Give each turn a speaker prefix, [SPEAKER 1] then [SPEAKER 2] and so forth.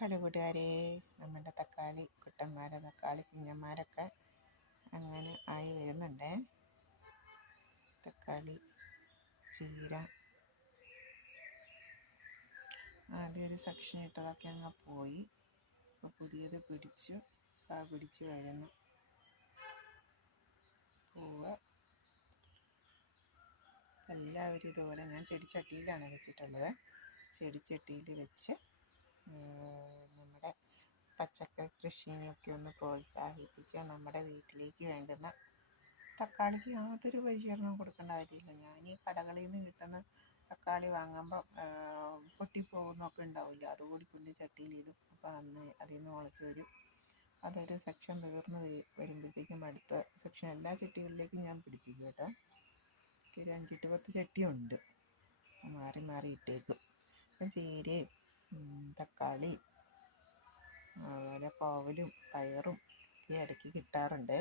[SPEAKER 1] Hello കൂട്ടുകാരെ. നമ്മുടെ തക്കാളി കുട്ടന്മാരെ തക്കാളി കുഞ്ഞന്മാരൊക്കെ അങ്ങനെ ആയി വരുന്നുണ്ട്. തക്കാളി ചീര. ആദ്യം ഒരു സെക്ഷൻ ഇട്ടതൊക്കെ അങ്ങ് പോയി. അപ്പോൾ പുതിയത് പിടിച്ചു കാ പിടിച്ചു വരുന്നു. പോവുക. എല്ലാവരും ഇതുപോലെ ഞാൻ ചെടിച്ചട്ടിയിലാണ് വെച്ചിട്ടുള്ളത്. ചെടിച്ചട്ടിയിൽ വെച്ച് കൃഷിയൊക്കെ ഒന്ന് പ്രോത്സാഹിപ്പിച്ച് നമ്മുടെ വീട്ടിലേക്ക് വേണ്ടുന്ന തക്കാളിക്ക് യാതൊരു പരിചരണവും കൊടുക്കേണ്ട കാര്യമില്ല. ഞാൻ ഈ കടകളിൽ നിന്ന് കിട്ടുന്ന തക്കാളി വാങ്ങുമ്പോൾ പൊട്ടിപ്പോകുന്നൊക്കെ ഉണ്ടാവില്ല? അതുകൂടി പിന്നെ ചട്ടിയിലിടും അപ്പോൾ അന്ന് അതിൽ നിന്ന് മുളച്ച് വരും. അതൊരു സെക്ഷൻ തീർന്ന് വരുമ്പോഴത്തേക്കും അടുത്ത സെക്ഷൻ എല്ലാ ചട്ടികളിലേക്കും ഞാൻ പിടിപ്പിക്കും കേട്ടോ. ഒരു അഞ്ചെട്ട് പത്ത് ചട്ടിയുണ്ട്. മാറി മാറി ഇട്ടേക്കും. അപ്പം ചീരയും തക്കാളി അതുപോലെ കോവലും പയറും ഈ ഇടയ്ക്ക് കിട്ടാറുണ്ട്.